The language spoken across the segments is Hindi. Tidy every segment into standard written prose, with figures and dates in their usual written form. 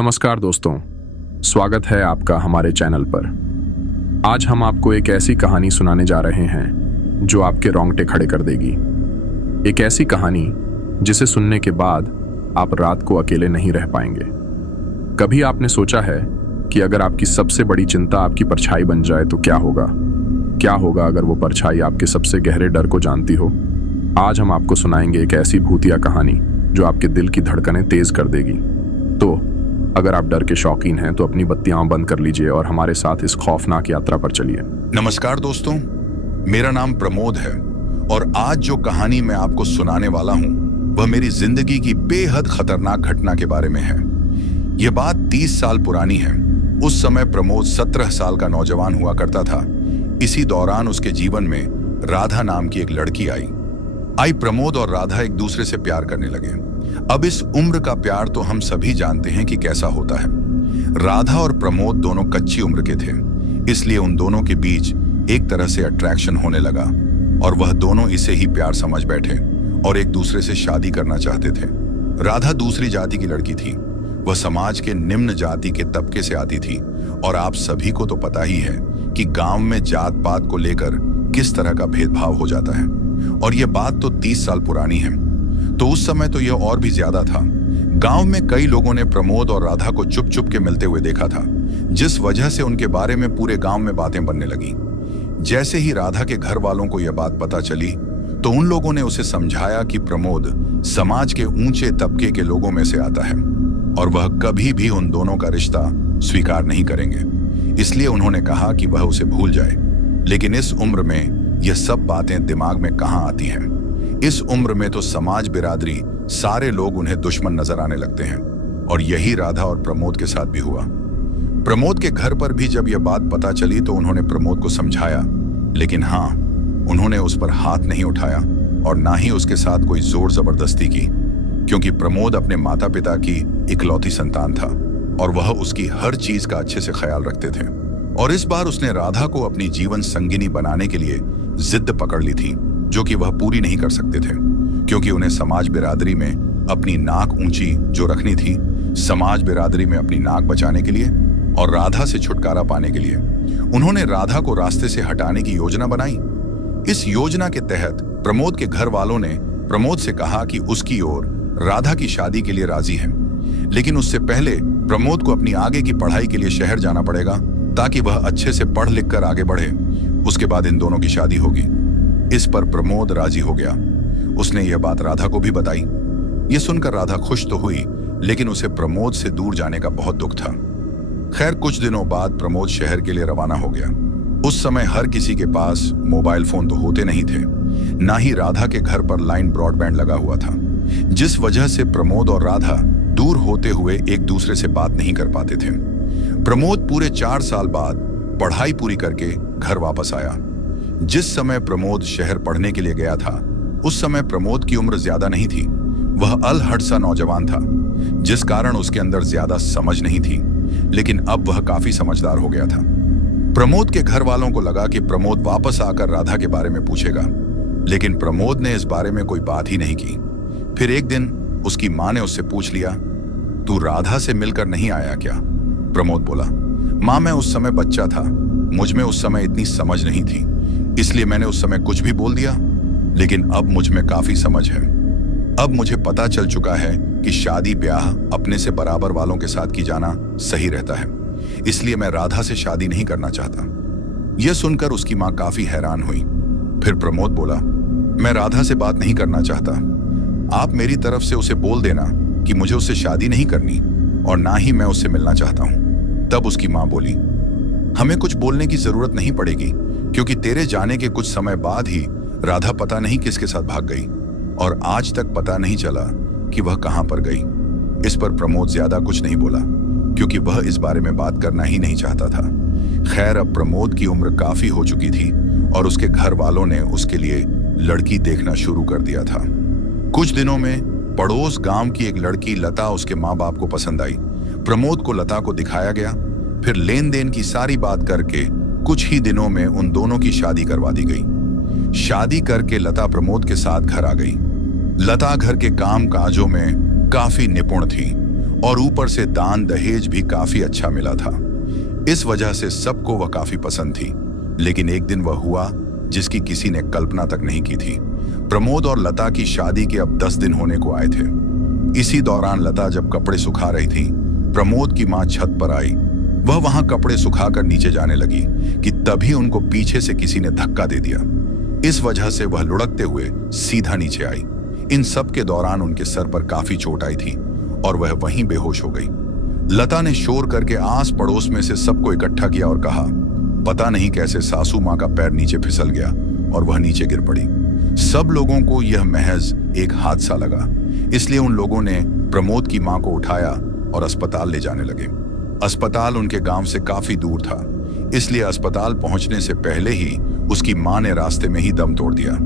नमस्कार दोस्तों, स्वागत है आपका हमारे चैनल पर। आज हम आपको एक ऐसी कहानी सुनाने जा रहे हैं जो आपके रोंगटे खड़े कर देगी। एक ऐसी कहानी जिसे सुनने के बाद आप रात को अकेले नहीं रह पाएंगे। कभी आपने सोचा है कि अगर आपकी सबसे बड़ी चिंता आपकी परछाई बन जाए तो क्या होगा? क्या होगा अगर वो परछाई आपके सबसे गहरे डर को जानती हो? आज हम आपको सुनाएंगे एक ऐसी भूतिया कहानी जो आपके दिल की धड़कनें तेज कर देगी। तो अगर आप डर के शौकीन हैं तो अपनी बत्तियां बंद कर लीजिए और हमारे साथ इस खौफनाक यात्रा पर चलिए। नमस्कार दोस्तों, मेरा नाम प्रमोद है और आज जो कहानी मैं आपको सुनाने वाला हूं वह मेरी जिंदगी की बेहद खतरनाक घटना के बारे में है। यह बात 30 साल पुरानी है। उस समय प्रमोद 17 साल का नौजवान हुआ करता था। इसी दौरान उसके जीवन में राधा नाम की एक लड़की आई। प्रमोद और राधा एक दूसरे से प्यार करने लगे। अब इस उम्र का प्यार तो हम सभी जानते हैं कि कैसा होता है। राधा और प्रमोद दोनों कच्ची उम्र के थे, इसलिए उन दोनों के बीच एक तरह से अट्रैक्शन होने लगा और वह दोनों इसे ही प्यार समझ बैठे और एक दूसरे से शादी करना चाहते थे। राधा दूसरी जाति की लड़की थी। वह समाज के निम्न जाति के तबके से आती थी और आप सभी को तो पता ही है कि गांव में जात पात को लेकर किस तरह का भेदभाव हो जाता है। और यह बात तो 30 साल पुरानी है, तो उस समय तो यह और भी ज्यादा था। गांव में कई लोगों ने प्रमोद और राधा को चुप चुप के मिलते हुए देखा था, जिस वजह से उनके बारे में पूरे गांव में बातें बनने लगी। जैसे ही राधा के घर वालों को यह बात पता चली तो उन लोगों ने उसे समझाया कि प्रमोद समाज के ऊंचे तबके के लोगों में से आता है और वह कभी भी उन दोनों का रिश्ता स्वीकार नहीं करेंगे। इसलिए उन्होंने कहा कि वह उसे भूल जाए। लेकिन इस उम्र में यह सब बातें दिमाग में कहां आती हैं? इस उम्र में तो समाज बिरादरी सारे लोग उन्हें दुश्मन नजर आने लगते हैं और यही राधा और प्रमोद के साथ भी हुआ। प्रमोद के घर पर भी जब यह बात पता चली तो उन्होंने प्रमोद को समझाया, लेकिन हाँ, उन्होंने उस पर हाथ नहीं उठाया और ना ही उसके साथ कोई जोर जबरदस्ती की, क्योंकि प्रमोद अपने माता पिता की इकलौती संतान था और वह उसकी हर चीज का अच्छे से ख्याल रखते थे। और इस बार उसने राधा को अपनी जीवन संगिनी बनाने के लिए जिद पकड़ ली थी, जो कि वह पूरी नहीं कर सकते थे, क्योंकि उन्हें समाज बिरादरी में अपनी नाक ऊंची जो रखनी थी, समाज बिरादरी में अपनी नाक बचाने के लिए और राधा से छुटकारा पाने के लिए उन्होंने राधा को रास्ते से हटाने की योजना बनाई। इस योजना के तहत प्रमोद के घर वालों ने प्रमोद से कहा कि उसकी ओर राधा की शादी के लिए राजी है, लेकिन उससे पहले प्रमोद को अपनी आगे की पढ़ाई के लिए शहर जाना पड़ेगा ताकि वह अच्छे से पढ़ लिख कर आगे बढ़े। उसके बाद इन दोनों की शादी होगी। इस पर प्रमोद राजी हो गया। उसने यह बात राधा को भी बताई। यह सुनकर राधा खुश तो हुई, लेकिन उसे प्रमोद से दूर जाने का बहुत दुख था। खैर, कुछ दिनों बाद प्रमोद शहर के लिए रवाना हो गया। उस समय हर किसी के पास मोबाइल फोन तो होते नहीं थे, ना ही राधा के घर पर लाइन ब्रॉडबैंड लगा हुआ था, जिस वजह से प्रमोद और राधा दूर होते हुए एक दूसरे से बात नहीं कर पाते थे। प्रमोद पूरे 4 साल बाद पढ़ाई पूरी करके घर वापस आया। जिस समय प्रमोद शहर पढ़ने के लिए गया था, उस समय प्रमोद की उम्र ज्यादा नहीं थी। वह अलहड़ सा नौजवान था, जिस कारण उसके अंदर ज्यादा समझ नहीं थी, लेकिन अब वह काफी समझदार हो गया था। प्रमोद के घर वालों को लगा कि प्रमोद वापस आकर राधा के बारे में पूछेगा, लेकिन प्रमोद ने इस बारे में कोई बात ही नहीं की। फिर एक दिन उसकी माँ ने उससे पूछ लिया, तू राधा से मिलकर नहीं आया क्या? प्रमोद बोला, माँ, मैं उस समय बच्चा था, मुझ में उस समय इतनी समझ नहीं थी, इसलिए मैंने उस समय कुछ भी बोल दिया। लेकिन अब मुझ में काफी समझ है। अब मुझे पता चल चुका है कि शादी ब्याह अपने से बराबर वालों के साथ की जाना सही रहता है, इसलिए मैं राधा से शादी नहीं करना चाहता। यह सुनकर उसकी माँ काफी हैरान हुई। फिर प्रमोद बोला, मैं राधा से बात नहीं करना चाहता। आप मेरी तरफ से उसे बोल देना कि मुझे उससे शादी नहीं करनी और ना ही मैं उससे मिलना चाहता हूं। तब उसकी माँ बोली, हमें कुछ बोलने की जरूरत नहीं पड़ेगी, क्योंकि तेरे जाने के कुछ समय बाद ही राधा पता नहीं किसके साथ भाग गई और आज तक पता नहीं चला कि वह कहां पर गई। इस पर प्रमोद ज्यादा कुछ नहीं बोला, क्योंकि वह इस बारे में बात करना ही नहीं चाहता था। खैर, अब प्रमोद की उम्र काफी हो चुकी थी और उसके घर वालों ने उसके लिए लड़की देखना शुरू कर दिया था। कुछ दिनों में पड़ोस गांव की एक लड़की लता उसके माँ बाप को पसंद आई। प्रमोद को लता को दिखाया गया। फिर लेन देन की सारी बात करके कुछ ही दिनों में उन दोनों की शादी करवा दी गई। शादी करके लता प्रमोद के साथ घर आ गई। लता घर के काम काजों में काफी निपुण थी और ऊपर से दान दहेज भी काफी अच्छा मिला था। इस वजह से सबको वह काफी पसंद थी। लेकिन एक दिन वह हुआ जिसकी किसी ने कल्पना तक नहीं की थी। प्रमोद और लता की शादी के अब 10 दिन होने को आए थे। इसी दौरान लता जब कपड़े सुखा रही थी, प्रमोद की मां छत पर आई। वह वहां कपड़े सुखाकर नीचे जाने लगी कि तभी उनको पीछे से किसी ने धक्का दे दिया। इस वजह से वह लुढ़कते हुए सीधा नीचे आई। इन सब के दौरान उनके सर पर काफी चोट आई थी और वह वहीं बेहोश हो गई। लता ने शोर करके आस पड़ोस में से सबको इकट्ठा किया और कहा, पता नहीं कैसे सासू मां का पैर नीचे फिसल गया और वह नीचे गिर पड़ी। सब लोगों को यह महज एक हादसा लगा, इसलिए उन लोगों ने प्रमोद की मां को उठाया और अस्पताल ले जाने लगे। अस्पताल उनके गांव से काफी दूर था, इसलिए अस्पताल पहुंचने से पहले ही उसकी मां ने रास्ते में ही दम तोड़ दिया।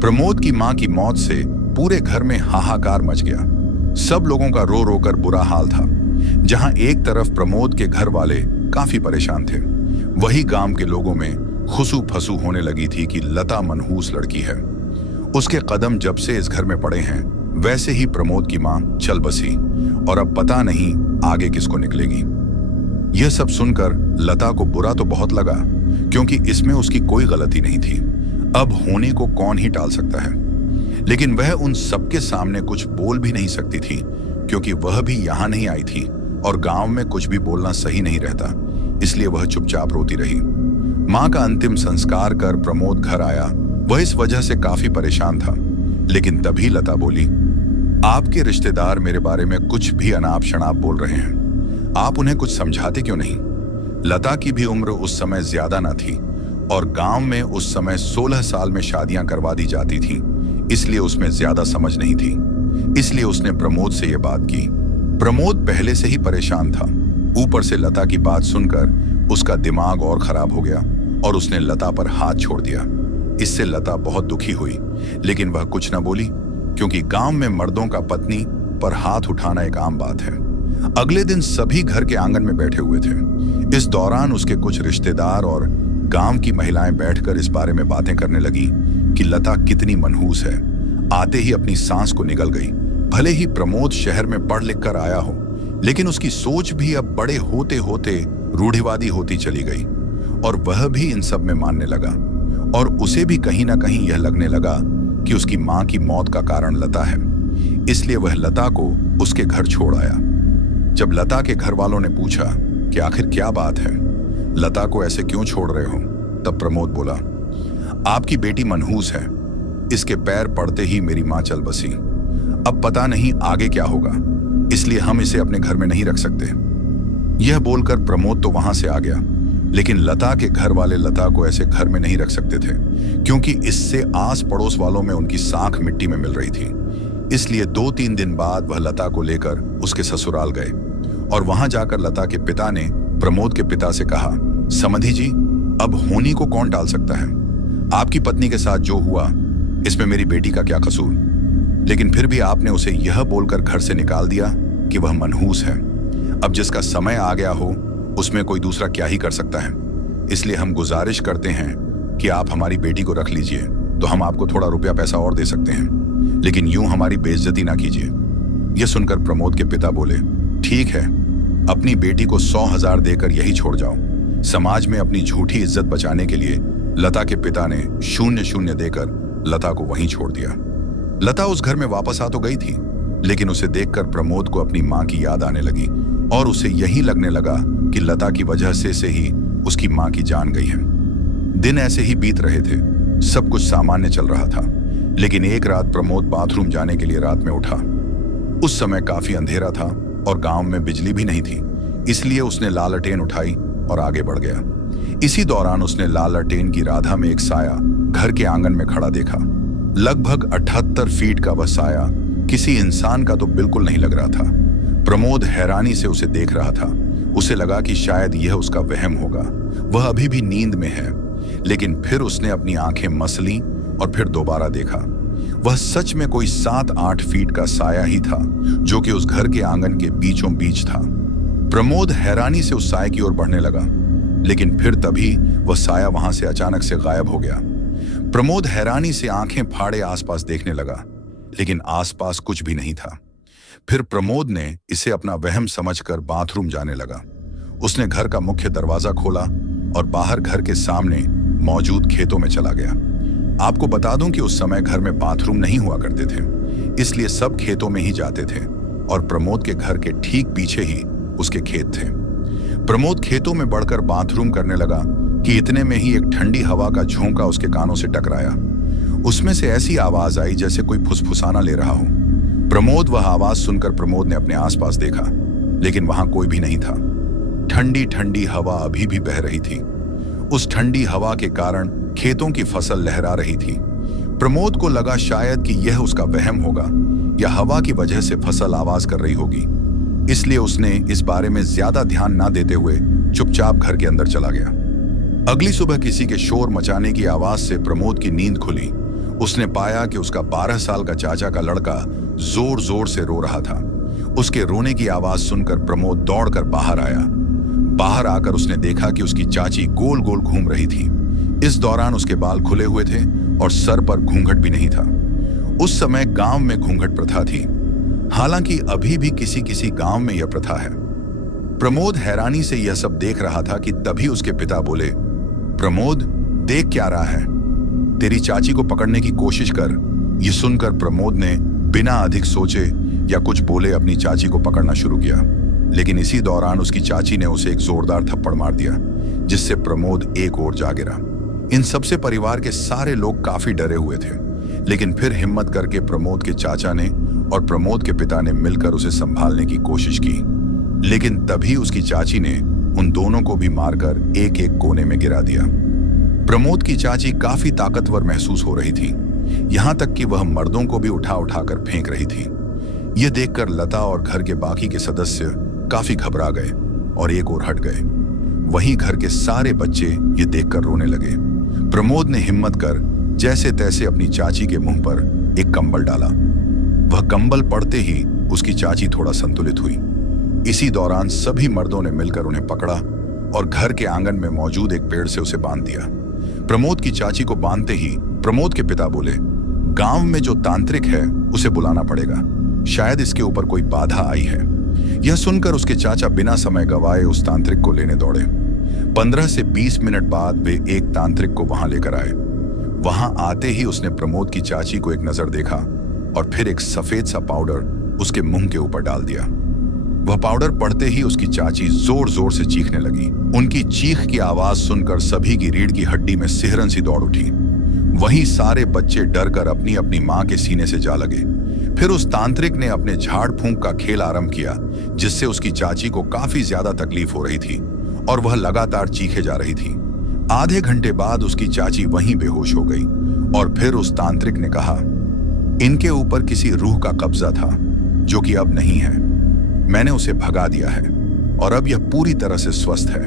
प्रमोद की मां की मौत से पूरे घर में हाहाकार मच गया। सब लोगों का रो रो कर बुरा हाल था। जहां एक तरफ प्रमोद के घर वाले काफी परेशान थे, वही गांव के लोगों में खुसू फसू होने लगी थी कि लता मनहूस लड़की है। उसके कदम जब से इस घर में पड़े हैं, वैसे ही प्रमोद की मां चल बसी और अब पता नहीं आगे किसको निकलेगी। यह सब सुनकर लता को बुरा तो बहुत लगा, क्योंकि इसमें उसकी कोई गलती नहीं थी। अब होने को कौन ही टाल सकता है। लेकिन वह उन सबके सामने कुछ बोल भी नहीं सकती थी, क्योंकि वह भी यहां नहीं आई थी और गांव में कुछ भी बोलना सही नहीं रहता, इसलिए वह चुपचाप रोती रही। मां का अंतिम संस्कार कर प्रमोद घर आया। वह इस वजह से काफी परेशान था, लेकिन तभी लता बोली, आपके रिश्तेदार मेरे बारे में कुछ भी अनाप शनाप बोल रहे हैं, आप उन्हें कुछ समझाते क्यों नहीं। लता की भी उम्र उस समय ज्यादा न थी और गांव में उस समय 16 साल में शादियां करवा दी जाती थी, इसलिए उसमें ज्यादा समझ नहीं थी। इसलिए उसने प्रमोद से यह बात की। प्रमोद पहले से ही परेशान था, ऊपर से लता की बात सुनकर उसका दिमाग और खराब हो गया और उसने लता पर हाथ छोड़ दिया। इससे लता बहुत दुखी हुई, लेकिन वह कुछ न बोली, क्योंकि गांव में मर्दों का पत्नी पर हाथ उठाना एक आम बात है। अगले दिन सभी घर के आंगन में बैठे हुए थे। इस दौरान उसके कुछ रिश्तेदार और गांव की महिलाएं बैठकर इस बारे में बातें करने लगी कि लता कितनी मनहूस है। आते ही अपनी सांस को निगल गई। भले ही प्रमोद शहर में पढ़ लिख कर आया हो, लेकिन उसकी सोच भी अब बड़े होते होते रूढ़िवादी होती चली गई और वह भी इन सब में मानने लगा। और उसे भी कहीं ना कहीं यह लगने लगा कि उसकी मां की मौत का कारण लता है, इसलिए वह लता को उसके घर छोड़ आया। जब लता के घर वालों ने पूछा कि आखिर क्या बात है, लता को ऐसे क्यों छोड़ रहे हो, तब प्रमोद बोला, आपकी बेटी मनहूस है, इसके पैर पड़ते ही मेरी मां चल बसी। अब पता नहीं आगे क्या होगा, इसलिए हम इसे अपने घर में नहीं रख सकते। यह बोलकर प्रमोद तो वहां से आ गया, लेकिन लता के घर वाले लता को ऐसे घर में नहीं रख सकते थे, क्योंकि इससे आस पड़ोस वालों में उनकी साख मिट्टी में मिल रही थी। इसलिए 2-3 दिन बाद वह लता को लेकर उसके ससुराल गए और वहां जाकर लता के पिता ने प्रमोद के पिता से कहा, समधी जी, अब होनी को कौन टाल सकता है। आपकी पत्नी के साथ जो हुआ, इसमें मेरी बेटी का क्या कसूर। लेकिन फिर भी आपने उसे यह बोलकर घर से निकाल दिया कि वह मनहूस है। अब जिसका समय आ गया हो, उसमें कोई दूसरा क्या ही कर सकता है। इसलिए हम गुजारिश करते हैं कि आप हमारी बेटी को रख लीजिए, तो हम आपको थोड़ा रुपया पैसा और दे सकते हैं, लेकिन यूं हमारी बेइज्जती ना कीजिए। यह सुनकर प्रमोद के पिता बोले, ठीक है, अपनी बेटी को 100,000 देकर यही छोड़ जाओ। समाज में अपनी झूठी इज्जत बचाने के लिए लता के पिता ने 0-0 देकर लता को वहीं छोड़ दिया। लता उस घर में वापस आ तो गई थी, लेकिन उसे देखकर प्रमोद को अपनी मां की याद आने लगी और उसे यही लगने लगा कि लता की वजह से ही उसकी मां की जान गई है। दिन ऐसे ही बीत रहे थे, सब कुछ सामान्य चल रहा था, लेकिन एक रात प्रमोद बाथरूम जाने के लिए रात में उठा। उस समय काफी अंधेरा था और गांव में बिजली भी नहीं थी, इसलिए उसने लालटेन उठाई और आगे बढ़ गया। इसी दौरान उसने लालटेन की राधा में एक साया घर के आंगन में खड़ा देखा। लगभग 78 फीट का वह साया किसी इंसान का तो बिल्कुल नहीं लग रहा था। प्रमोद हैरानी से उसे देख रहा था। उसे लगा कि शायद यह उसका वहम होगा, वह अभी भी नींद में है। लेकिन फिर उसने अपनी आंखें मसली और फिर दोबारा देखा। वह सच में कोई 7-8 फीट का साया ही था, जो कि उस घर के आंगन के बीचों बीच था। प्रमोद हैरानी से उस साये की ओर बढ़ने लगा, लेकिन फिर तभी वह साया वहां से अचानक से गायब हो गया। प्रमोद हैरानी से आंखें फाड़े आसपास देखने लगा, लेकिन आसपास कुछ भी नहीं था। फिर प्रमोद ने इसे अपना वहम समझकर बाथरूम जाने लगा। उसने घर का मुख्य दरवाजा खोला और बाहर घर के सामने मौजूद खेतों में चला गया। आपको बता दूं कि उस समय घर में बाथरूम नहीं हुआ करते थे, इसलिए सब खेतों में ही जाते थे और प्रमोद के घर के ठीक पीछे ही उसके खेत थे। प्रमोद खेतों में बढ़कर बाथरूम करने लगा कि इतने में ही एक ठंडी हवा का झोंका उसके कानों से टकराया। उसमें से ऐसी आवाज आई जैसे कोई फुसफुसाना ले रहा हो। प्रमोद वह आवाज सुनकर प्रमोद ने अपने आसपास देखा, लेकिन वहां कोई भी नहीं था। ठंडी ठंडी हवा अभी भी बह रही थी। उस ठंडी हवा के कारण खेतों की फसल लहरा रही थी। प्रमोद को लगा शायद कि यह उसका वहम होगा या हवा की वजह से फसल आवाज कर रही होगी, इसलिए उसने इस बारे में ज्यादा ध्यान ना देते हुए चुपचाप घर के अंदर चला गया। अगली सुबह किसी के शोर मचाने की आवाज से प्रमोद की नींद खुली। उसने पाया कि उसका 12 साल का चाचा का लड़का जोर जोर से रो रहा था। उसके रोने की आवाज सुनकर प्रमोद दौड़कर बाहर आया। बाहर आकर उसने देखा कि उसकी चाची गोल गोल घूम रही थी। इस दौरान उसके बाल खुले हुए थे और सर पर घूंघट भी नहीं था। उस समय गांव में घूंघट प्रथा थी, हालांकि अभी भी किसी किसी गांव में यह प्रथा है। प्रमोद हैरानी से यह सब देख रहा था कि तभी उसके पिता बोले, प्रमोद, देख क्या रहा है? तेरी चाची को पकड़ने की कोशिश कर। यह सुनकर प्रमोद ने बिना अधिक सोचे या कुछ बोले अपनी चाची को पकड़ना शुरू किया, लेकिन इसी दौरान उसकी चाची ने उसे एक जोरदार थप्पड़ मार दिया, जिससे प्रमोद एक ओर जा गिरा। इन सबसे परिवार के सारे लोग काफी डरे हुए थे, लेकिन फिर हिम्मत करके प्रमोद के चाचा ने और प्रमोद के पिता ने मिलकर उसे संभालने की कोशिश की, लेकिन तभी उसकी चाची ने उन दोनों को भी मारकर एक एक कोने में गिरा दिया। प्रमोद की चाची काफी ताकतवर महसूस हो रही थी, यहां तक कि वह मर्दों को भी उठा उठाकर फेंक रही थी। यह देखकर लता और घर के बाकी के सदस्य काफी घबरा गए और एक ओर हट गए। वहीं घर के सारे बच्चे ये देखकर रोने लगे। प्रमोद ने हिम्मत कर जैसे तैसे अपनी चाची के मुंह पर एक कंबल डाला। वह कंबल पड़ते ही उसकी चाची थोड़ा संतुलित हुई। इसी दौरान सभी मर्दों ने मिलकर उन्हें पकड़ा और घर के आंगन में मौजूद एक पेड़ से उसे बांध दिया। प्रमोद की चाची को बांधते ही प्रमोद के पिता बोले, गांव में जो तांत्रिक है उसे बुलाना पड़ेगा, शायद इसके ऊपर कोई बाधा आई है। यह सुनकर उसके चाचा बिना समय गवाए उस तांत्रिक को लेने दौड़े। 15 से 20 मिनट बाद वे एक तांत्रिक को वहां लेकर आए। वहां आते ही उसने प्रमोद की चाची को एक नजर देखा और फिर एक सफेद सा पाउडर उसके मुंह के ऊपर डाल दिया। वह पाउडर पड़ते ही उसकी चाची जोर जोर से चीखने लगी। उनकी चीख की आवाज सुनकर सभी की रीढ़ की हड्डी में सिहरन सी दौड़ उठी। वहीं सारे बच्चे डरकर अपनी अपनी मां के सीने से जा लगे। फिर उस तांत्रिक ने अपने झाड़ फूंक का खेल आरंभ किया, जिससे उसकी चाची को काफी ज्यादा तकलीफ हो रही थी और वह लगातार चीखे जा रही थी। आधे घंटे बाद उसकी चाची वहीं बेहोश हो गई और फिर उस तांत्रिक ने कहा, इनके ऊपर किसी रूह का कब्जा था जो कि अब नहीं है। मैंने उसे भगा दिया है और अब यह पूरी तरह से स्वस्थ है।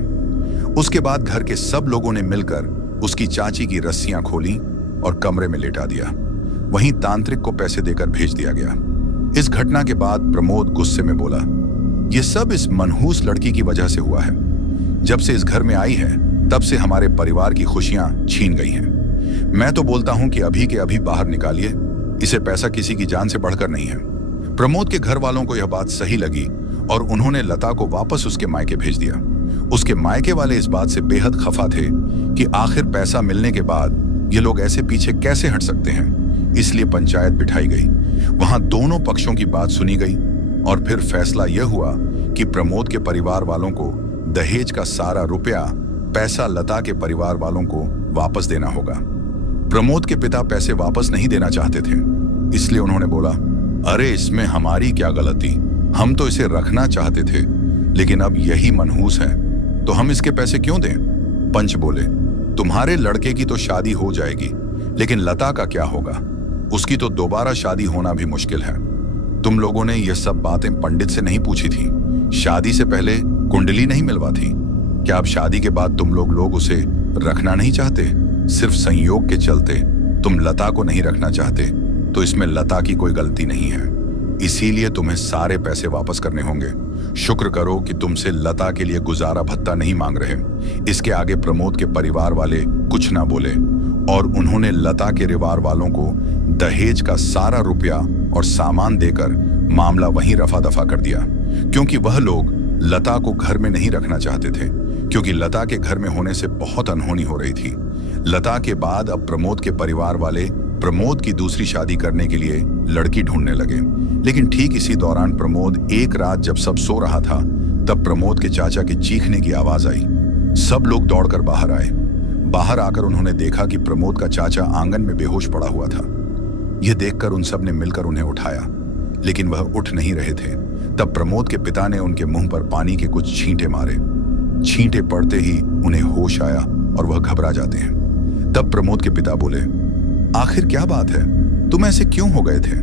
उसके बाद घर के सब लोगों ने मिलकर उसकी चाची की रस्सियां खोली और कमरे में लेटा दिया। वहीं तांत्रिक को पैसे देकर भेज दिया गया। इस घटना के बाद प्रमोद गुस्से में बोला, यह सब इस मनहूस लड़की की वजह से हुआ है। जब से इस घर में आई है तब से हमारे परिवार की खुशियां छीन गई हैं। मैं तो बोलता हूं कि अभी के अभी बाहर निकालिए, इसे पैसा किसी की जान से बढ़कर नहीं है। प्रमोद के घर वालों को यह बात सही लगी और उन्होंने लता को वापस उसके मायके भेज दिया। उसके मायके वाले इस बात से बेहद खफा थे कि आखिर पैसा मिलने के बाद ये लोग ऐसे पीछे कैसे हट सकते हैं, इसलिए पंचायत बिठाई गई। वहां दोनों पक्षों की बात सुनी गई और फिर फैसला यह हुआ कि प्रमोद के परिवार वालों को दहेज का सारा रुपया पैसा लता के परिवार वालों को वापस देना होगा। प्रमोद के पिता पैसे वापस नहीं देना चाहते थे, इसलिए उन्होंने बोला, अरे इसमें हमारी क्या गलती, हम तो इसे रखना चाहते थे, लेकिन अब यही मनहूस है तो हम इसके पैसे क्यों दें? पंच बोले, तुम्हारे लड़के की तो शादी हो जाएगी, लेकिन लता का क्या होगा? उसकी तो दोबारा शादी होना भी मुश्किल है। तुम लोगों ने यह सब बातें पंडित से नहीं पूछी थी? शादी से पहले कुंडली नहीं मिलवा थी? क्या अब शादी के बाद तुम लोग उसे रखना नहीं चाहते? सिर्फ संयोग के चलते तुम लता को नहीं रखना चाहते, तो इसमें लता की कोई गलती नहीं है, इसीलिए तुम्हें सारे पैसे वापस करने होंगे। शुक्र करो कि तुमसे लता के लिए गुजारा भत्ता नहीं मांग रहे। इसके आगे प्रमोद के परिवार वाले कुछ ना बोले और उन्होंने लता के परिवार वालों को दहेज का सारा रुपया और सामान देकर मामला वहीं रफा दफा कर दिया, क्योंकि वह लोग लता को घर में नहीं रखना चाहते थे, क्योंकि लता के घर में होने से बहुत अनहोनी हो रही थी। लता के बाद अब प्रमोद के परिवार वाले प्रमोद की दूसरी शादी करने के लिए लड़की ढूंढने लगे। लेकिन ठीक इसी दौरान प्रमोद एक रात जब सब सो रहा था, तब प्रमोद के चाचा के चीखने की आवाज आई। सब लोग दौड़कर बाहर आए। बाहर आकर उन्होंने देखा कि प्रमोद का चाचा आंगन में बेहोश पड़ा हुआ था। यह देखकर उन सब ने मिलकर उन्हें उठाया, लेकिन वह उठ नहीं रहे थे। तब प्रमोद के पिता ने उनके मुंह पर पानी के कुछ छींटे मारे। छींटे पड़ते ही उन्हें होश आया और वह घबरा जाते हैं। तब प्रमोद के पिता बोले, आखिर क्या बात है, तुम ऐसे क्यों हो गए थे?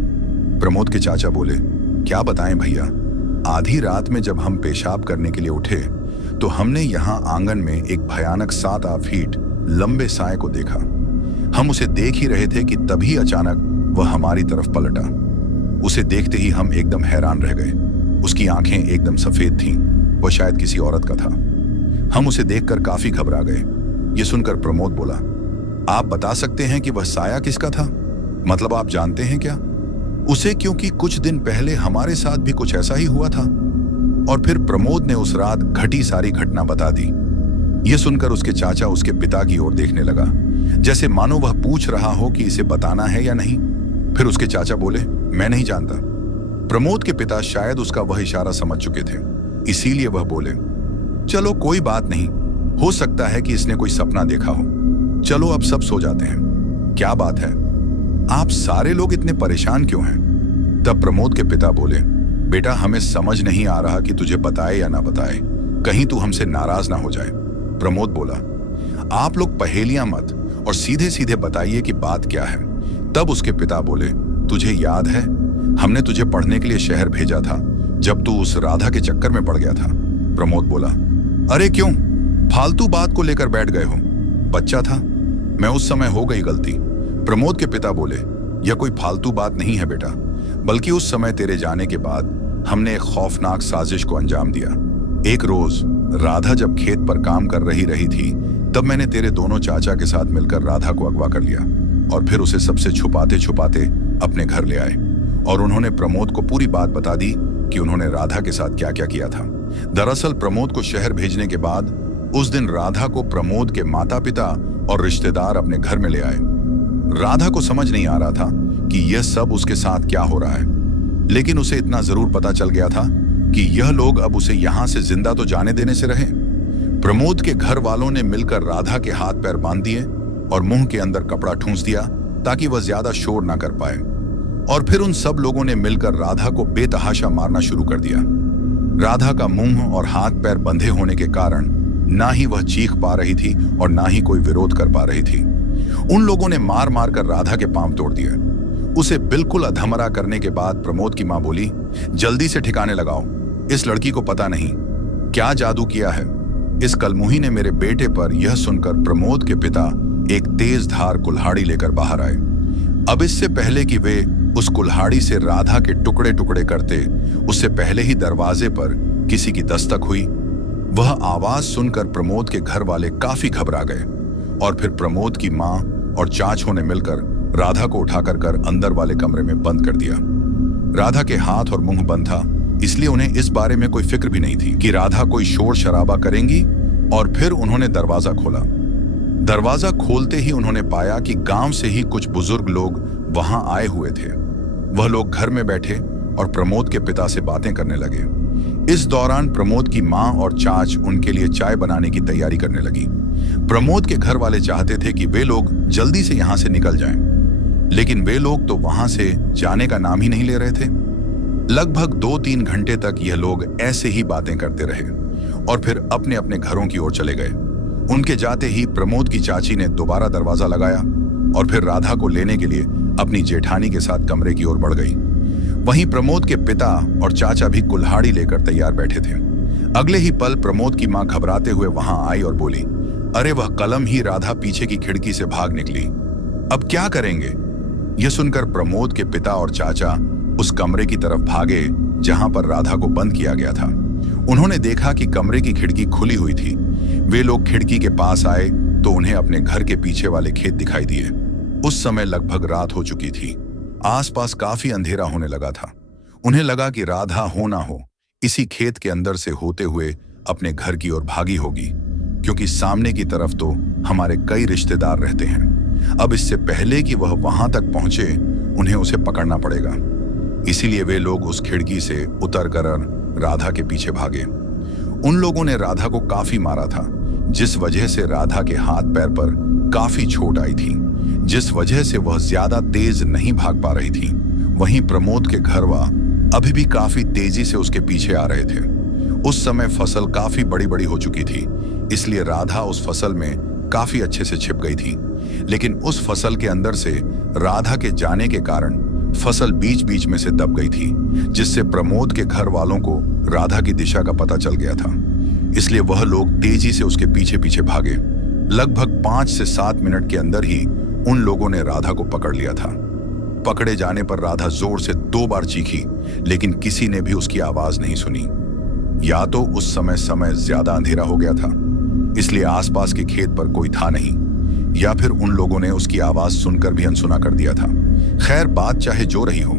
प्रमोद के चाचा बोले, क्या बताएं भैया, आधी रात में जब हम पेशाब करने के लिए उठे तो हमने यहाँ आंगन में एक भयानक 7-8 फीट लंबे साए को देखा। हम उसे देख ही रहे थे कि तभी अचानक वह हमारी तरफ पलटा। उसे देखते ही हम एकदम हैरान रह गए। उसकी आंखें एकदम सफेद थीं, वह शायद किसी औरत का था। हम उसे देखकर काफी घबरा गए। ये सुनकर प्रमोद बोला, आप बता सकते हैं कि वह साया किसका था? मतलब आप जानते हैं क्या उसे? क्योंकि कुछ दिन पहले हमारे साथ भी कुछ ऐसा ही हुआ था। और फिर प्रमोद ने उस रात घटी सारी घटना बता दी। यह सुनकर उसके चाचा उसके पिता की ओर देखने लगा, जैसे मानो वह पूछ रहा हो कि इसे बताना है या नहीं। फिर उसके चाचा बोले, मैं नहीं जानता। प्रमोद के पिता शायद उसका वह इशारा समझ चुके थे, इसीलिए वह बोले, चलो कोई बात नहीं, हो सकता है कि इसने कोई सपना देखा हो। चलो अब सब सो जाते हैं। क्या बात है, आप सारे लोग इतने परेशान क्यों हैं? तब प्रमोद के पिता बोले, बेटा हमें समझ नहीं आ रहा कि तुझे बताए या ना बताए, कहीं तू हमसे नाराज ना हो जाए। प्रमोद बोला, आप लोग पहेलियां मत और सीधे सीधे बताइए कि बात क्या है। तब उसके पिता बोले, तुझे याद है हमने तुझे पढ़ने के लिए शहर भेजा था जब तू उस राधा के चक्कर में पड़ गया था? प्रमोद बोला, अरे क्यों, फालतू बात को लेकर बैठ गए हो, बच्चा था मैं, उस समय हो गई गलती। प्रमोद के पिता बोले, यह कोई फालतू बात नहीं है बेटा, बल्कि उस समय तेरे जाने के बाद हमने एक खौफनाक साजिश को अंजाम दिया। एक रोज राधा जब खेत पर काम कर रही थी, तब मैंने तेरे दोनों चाचा के साथ मिलकर राधा को अगवा कर लिया और फिर उसे सबसे छुपाते छुपाते अपने घर ले आए। और उन्होंने प्रमोद को पूरी बात बता दी कि उन्होंने राधा के साथ क्या क्या किया था। दरअसल प्रमोद को शहर भेजने के बाद उस दिन राधा को प्रमोद के माता पिता और रिश्तेदार अपने घर में ले आए। राधा को समझ नहीं आ रहा था कि यह सब उसके साथ क्या हो रहा है, लेकिन उसे इतना जरूर पता चल गया था कि यह लोग अब उसे यहां से जिंदा तो जाने देने से रहे। प्रमोद के घर वालों ने मिलकर राधा के हाथ पैर बांध दिए और मुंह के अंदर कपड़ा ठूंस दिया ताकि वह ज्यादा शोर ना कर पाए। और फिर उन सब लोगों ने मिलकर राधा को बेतहाशा मारना शुरू कर दिया। राधा का मुंह और हाथ पैर बंधे होने के कारण ना ही वह चीख पा रही थी और ना ही कोई विरोध कर पा रही थी। उन लोगों ने मार मार कर राधा के पांव तोड़ दिए। उसे बिल्कुल अधमरा करने के बाद प्रमोद की मां बोली, जल्दी से ठिकाने लगाओ, इस लड़की को पता नहीं क्या जादू किया है। इस कलमुही ने मेरे बेटे पर। यह सुनकर प्रमोद के पिता एक तेज धार कुल्हाड़ी लेकर बाहर आए। अब इससे पहले कि वे उस कुल्हाड़ी से राधा के टुकड़े टुकड़े करते, उससे पहले ही दरवाजे पर किसी की दस्तक हुई। वह आवाज सुनकर प्रमोद के घर वाले काफी घबरा गए और फिर प्रमोद की मां और चाचों ने मिलकर राधा को उठाकर कर अंदर वाले कमरे में बंद कर दिया। राधा के हाथ और मुंह बंद था, इसलिए उन्हें इस बारे में कोई फिक्र भी नहीं थी कि राधा कोई शोर शराबा करेंगी। और फिर उन्होंने दरवाजा खोला। दरवाजा खोलते ही उन्होंने पाया कि गांव से ही कुछ बुजुर्ग लोग वहां आए हुए थे। वह लोग घर में बैठे और प्रमोद के पिता से बातें करने लगे। इस दौरान प्रमोद की मां और चाच उनके लिए चाय बनाने की तैयारी करने लगी। प्रमोद के घर वाले चाहते थे कि वे लोग जल्दी से यहां से निकल जाएं, लेकिन वे लोग तो वहां से जाने का नाम ही नहीं ले रहे थे। लगभग 2-3 घंटे तक यह लोग ऐसे ही बातें करते रहे और फिर अपने अपने घरों की ओर चले गए। उनके जाते ही प्रमोद की चाची ने दोबारा दरवाजा लगाया और फिर राधा को लेने के लिए अपनी जेठानी के साथ कमरे की ओर बढ़ गई। वहीं प्रमोद के पिता और चाचा भी कुल्हाड़ी लेकर तैयार बैठे थे। अगले ही पल प्रमोद की मां घबराते हुए वहां आई और बोली, अरे वह कलम ही राधा पीछे की खिड़की से भाग निकली, अब क्या करेंगे? यह सुनकर प्रमोद के पिता और चाचा उस कमरे की तरफ भागे जहां पर राधा को बंद किया गया था। उन्होंने देखा कि कमरे की खिड़की खुली हुई थी। वे लोग खिड़की के पास आए तो उन्हें अपने घर के पीछे वाले खेत दिखाई दिए। उस समय लगभग रात हो चुकी थी। आसपास काफी अंधेरा होने लगा था। उन्हें लगा कि राधा हो ना हो इसी खेत के अंदर से होते हुए अपने घर की ओर भागी होगी, क्योंकि सामने की तरफ तो हमारे कई रिश्तेदार रहते हैं। अब इससे पहले कि वह वहां तक पहुंचे उन्हें उसे पकड़ना पड़ेगा। इसीलिए वे लोग उस खिड़की से उतरकर राधा के पीछे भागे। उन लोगों ने राधा को काफी मारा था, जिस वजह से राधा के हाथ पैर पर काफी चोट आई थी, जिस वजह से वह ज्यादा तेज नहीं भाग पा रही थी। वहीं प्रमोद के घरवा अभी भी काफी तेजी से उसके पीछे आ रहे थे। उस समय फसल काफी बड़ी बड़ी हो चुकी थी, इसलिए राधा उस फसल में काफी अच्छे से छिप गई थी। लेकिन उस फसल के अंदर से राधा के जाने के कारण फसल बीच बीच में से दब गई थी, जिससे प्रमोद के घर वालों को राधा की दिशा का पता चल गया था। इसलिए वह लोग तेजी से उसके पीछे पीछे भागे। लगभग 5 से 7 मिनट के अंदर ही उन लोगों ने राधा को पकड़ लिया था। पकड़े जाने पर राधा जोर से 2 बार चीखी, लेकिन किसी ने भी उसकी आवाज नहीं सुनी। या तो उस समय ज्यादा अंधेरा हो गया था, इसलिए आसपास के खेत पर कोई था नहीं, या फिर उन लोगों ने उसकी आवाज सुनकर भी अनसुना कर दिया था। खैर, बात चाहे जो रही हो,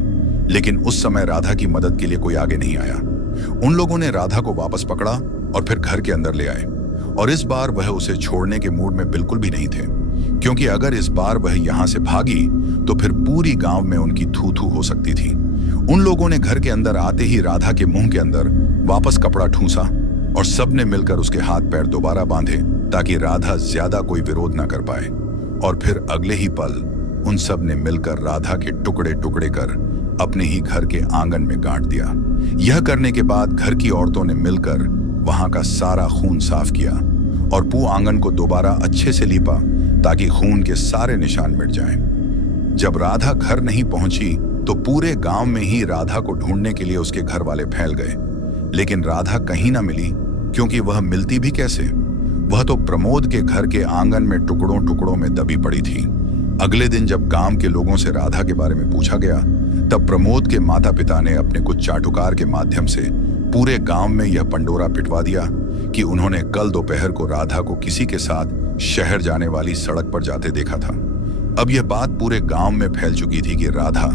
लेकिन उस समय राधा की मदद के लिए कोई आगे नहीं आया। उन लोगों ने राधा को वापस पकड़ा और फिर घर के अंदर ले आए। और इस बार वह उसे छोड़ने के मूड में बिल्कुल भी नहीं थे, क्योंकि अगर इस बार वह यहां से भागी तो फिर पूरी गांव में उनकी थू थू हो सकती थी। उन लोगों ने घर के अंदर आते ही राधा के मुंह के अंदर वापस कपड़ा ठूंसा और सबने मिलकर उसके हाथ पैर दोबारा बांधे, ताकि राधा ज्यादा कोई विरोध ना कर पाए। और फिर अगले ही पल उन सब ने मिलकर राधा के टुकड़े टुकड़े कर अपने ही घर के आंगन में गांठ दिया। यह करने के बाद घर की औरतों ने मिलकर वहां का सारा खून साफ किया और पूरे आंगन को दोबारा अच्छे से लीपा, ताकि खून के सारे निशान मिट जाएं। जब राधा घर नहीं पहुंची तो पूरे गांव में ही राधा को ढूंढने के लिए उसके घर वाले फैल गए, लेकिन राधा कहीं ना मिली, क्योंकि वह मिलती भी कैसे। वह तो प्रमोद के घर के आंगन में टुकड़ों टुकड़ों में दबी पड़ी थी। अगले दिन जब गांव के लोगों से राधा के बारे में पूछा गया, तब प्रमोद के माता पिता ने अपने कुछ चाटुकार के माध्यम से पूरे गांव में यह पंडोरा पिटवा दिया कि उन्होंने कल दोपहर को राधा को किसी के साथ शहर जाने वाली सड़क पर जाते देखा था। अब यह बात पूरे गांव में फैल चुकी थी कि राधा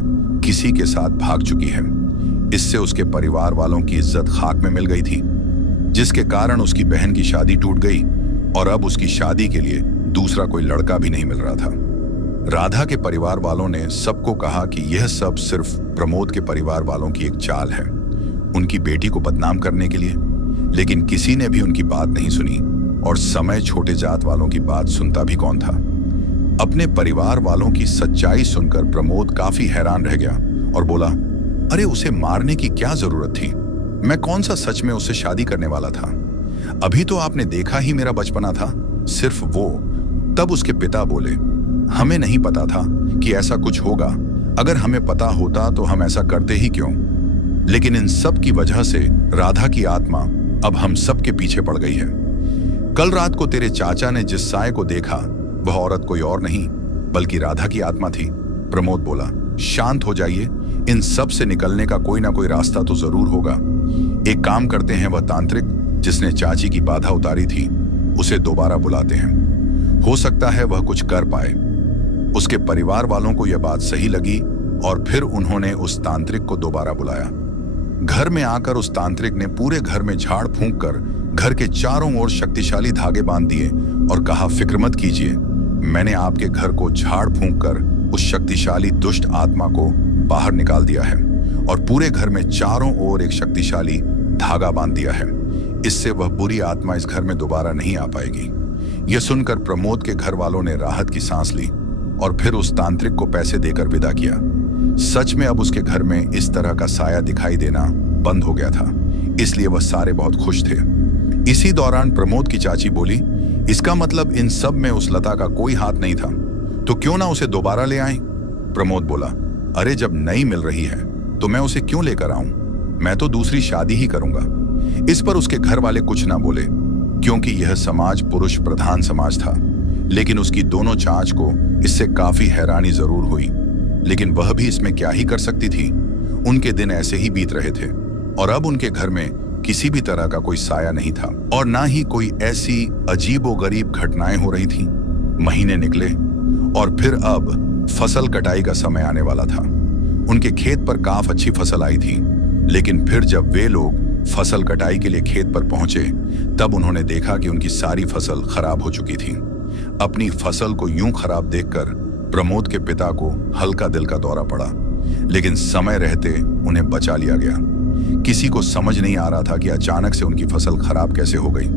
किसी के साथ भाग चुकी है। इससे उसके परिवार वालों की इज्जत खाक में मिल गई थी, जिसके कारण उसकी बहन की शादी टूट गई और अब उसकी शादी के लिए दूसरा कोई लड़का भी नहीं मिल रहा था। राधा के परिवार वालों ने सबको कहा कि यह सब सिर्फ प्रमोद के परिवार वालों की एक चाल है, उनकी बेटी को बदनाम करने के लिए। लेकिन किसी ने भी उनकी बात नहीं सुनी, और समय छोटे जात वालों की बात सुनता भी कौन था। अपने परिवार वालों की सच्चाई सुनकर प्रमोद काफी हैरान रह गया और बोला, अरे उसे मारने की क्या जरूरत थी? मैं कौन सा सच में उससे शादी करने वाला था? अभी तो आपने देखा ही मेरा बचपना था, सिर्फ वो। तब उसके पिता बोले, हमें नहीं पता था कि ऐसा कुछ होगा। अगर हमें पता होता तो हम ऐसा करते ही क्यों? लेकिन इन सब की वजह से राधा की आत्मा अब हम सब के पीछे पड़ गई है। कल रात को तेरे चाचा ने जिस साय को देखा, वह औरत कोई और नहीं बल्कि राधा की आत्मा थी। प्रमोद बोला, शांत हो जाइए, इन सब से निकलने का कोई ना कोई रास्ता तो जरूर होगा। एक काम करते हैं, वह तांत्रिक जिसने चाची की बाधा उतारी थी, उसे दोबारा बुलाते हैं। हो सकता है वह कुछ कर पाए। उसके परिवार वालों को यह बात सही लगी और फिर उन्होंने उस तांत्रिक को दोबारा बुलाया। घर में आकर उस तांत्रिक ने पूरे घर में झाड़ फूंक कर घर के चारों ओर शक्तिशाली धागे बांध दिए और कहा, फिक्र मत कीजिए, मैंने आपके घर को झाड़ फूंक कर उस शक्तिशाली दुष्ट आत्मा को बाहर निकाल दिया है और पूरे घर में चारों ओर एक शक्तिशाली धागा बांध दिया है। इससे वह बुरी आत्मा इस घर में दोबारा नहीं आ पाएगी। यह सुनकर प्रमोद के घर वालों ने राहत की सांस ली और फिर उस तांत्रिक को पैसे देकर विदा किया। सच में अब उसके घर में इस तरह का साया दिखाई देना बंद हो गया था, इसलिए वह सारे बहुत खुश थे। इसी दौरान प्रमोद की चाची बोली, इसका मतलब इन सब में उस लता का कोई हाथ नहीं था, तो क्यों ना उसे दोबारा ले आएं? प्रमोद बोला, अरे जब नई मिल रही है तो मैं उसे क्यों लेकर आऊं? मैं तो दूसरी शादी ही करूंगा। इस पर उसके घर वाले कुछ ना बोले, क्योंकि यह समाज पुरुष प्रधान समाज था। लेकिन उसकी दोनों चाच को इससे काफी हैरानी जरूर हुई, लेकिन वह भी इसमें क्या ही कर सकती थी। उनके दिन ऐसे ही बीत रहे थे और अब उनके घर में किसी भी तरह का कोई साया नहीं था और ना ही कोई ऐसी अजीबोगरीब घटनाएं हो रही थीं। महीने निकले और फिर अब फसल कटाई का समय आने वाला था। उनके खेत पर काफ अच्छी फसल आई थी, लेकिन फिर जब वे लोग फसल कटाई के लिए खेत पर पहुंचे तब उन्होंने देखा कि उनकी सारी फसल खराब हो चुकी थी। अपनी फसल को यूं खराब देखकर प्रमोद के पिता को हल्का दिल का दौरा पड़ा, लेकिन समय रहते उन्हें बचा लिया गया। किसी को समझ नहीं आ रहा था कि अचानक से उनकी फसल खराब कैसे हो गई,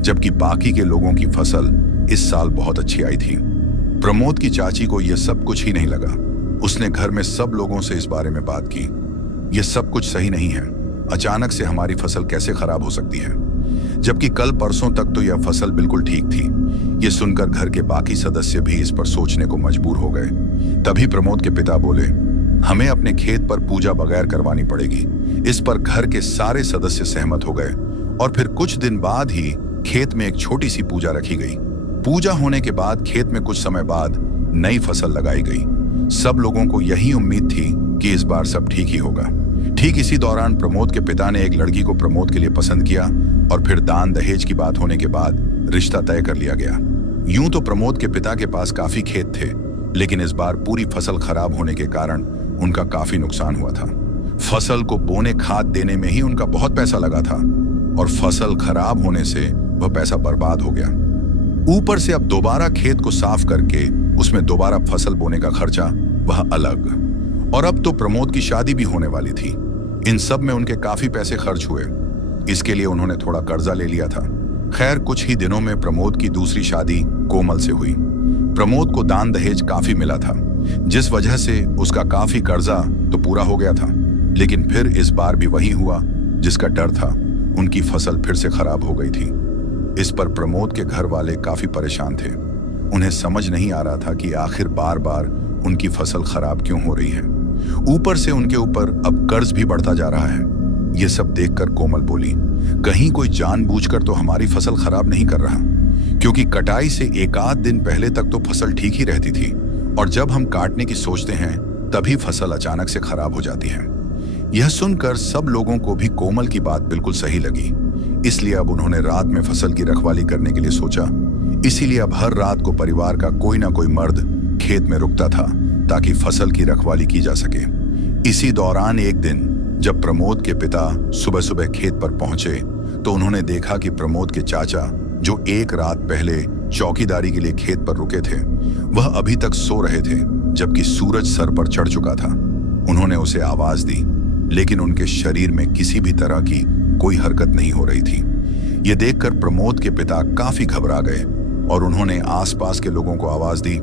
जबकि बाकी के लोगों की फसल इस साल बहुत अच्छी आई थी। प्रमोद की चाची को यह सब कुछ ही नहीं लगा। उसने घर में सब लोगों से इस बारे में बात की। यह सब कुछ सही नहीं है, अचानक से हमारी फसल कैसे खराब हो सकती है, जबकि कल परसों तक तो यह फसल बिल्कुल ठीक थी। यह सुनकर घर के बाकी सदस्य भी इस पर सोचने को मजबूर हो गए। तभी प्रमोद के पिता बोले, हमें अपने खेत पर पूजा बगैर करवानी पड़ेगी। इस पर घर के सारे सदस्य सहमत हो गए और फिर कुछ दिन बाद ही खेत में एक छोटी सी पूजा रखी गई। पूजा होने के बाद खेत में कुछ समय बाद नई फसल लगाई गई। सब लोगों को यही उम्मीद थी कि इस बार सब ठीक ही होगा। ठीक इसी दौरान प्रमोद के पिता ने एक लड़की को प्रमोद के लिए पसंद किया और फिर दान दहेज की बात होने के बाद रिश्ता तय कर लिया गया। यूं तो प्रमोद के पिता के पास काफी खेत थे, लेकिन इस बार पूरी फसल खराब होने के कारण उनका काफी नुकसान हुआ था। फसल को बोने खाद देने में ही उनका बहुत पैसा लगा था और फसल खराब होने से वह पैसा बर्बाद हो गया। ऊपर से अब दोबारा खेत को साफ करके उसमें दोबारा फसल बोने का खर्चा वह अलग। और अब तो प्रमोद की शादी भी होने वाली थी। इन सब में उनके काफी पैसे खर्च हुए। इसके लिए उन्होंने थोड़ा कर्जा ले लिया था। खैर, कुछ ही दिनों में प्रमोद की दूसरी शादी कोमल से हुई। प्रमोद को दान दहेज काफी मिला था, जिस वजह से उसका काफी कर्जा तो पूरा हो गया था। लेकिन फिर इस बार भी वही हुआ जिसका डर था, उनकी फसल फिर से खराब हो गई थी। इस पर प्रमोद के घर वाले काफी परेशान थे। उन्हें समझ नहीं आ रहा था कि आखिर बार बार उनकी फसल खराब क्यों हो रही है। ऊपर से उनके ऊपर अब कर्ज भी बढ़ता जा रहा है। ये सब देखकर कोमल बोली, कहीं कोई जानबूझकर तो हमारी फसल खराब नहीं कर रहा, क्योंकि कटाई से एक आध दिन पहले तक तो फसल ठीक ही रहती थी और जब हम काटने की सोचते हैं तभी फसल अचानक से खराब हो जाती है। यह सुनकर सब लोगों को भी कोमल की बात बिल्कुल सही लगी। इसलिए अब उन्होंने रात में फसल की रखवाली करने के लिए सोचा। इसीलिए अब हर रात को परिवार का कोई ना कोई मर्द खेत में रुकता था ताकि फसल की रखवाली की जा सके। इसी दौरान एक दिन जब प्रमोद के पिता सुबह सुबह खेत पर पहुंचे तो उन्होंने देखा कि प्रमोद के चाचा, जो एक रात पहले चौकीदारी के लिए खेत पर रुके थे, वह अभी तक सो रहे थे जबकि सूरज सर पर चढ़ चुका था। उन्होंने उसे आवाज दी, लेकिन उनके शरीर में किसी भी तरह की कोई हरकत नहीं हो रही थी। यह देखकर प्रमोद के पिता काफी घबरा गए और उन्होंने आसपास के लोगों को आवाज दी।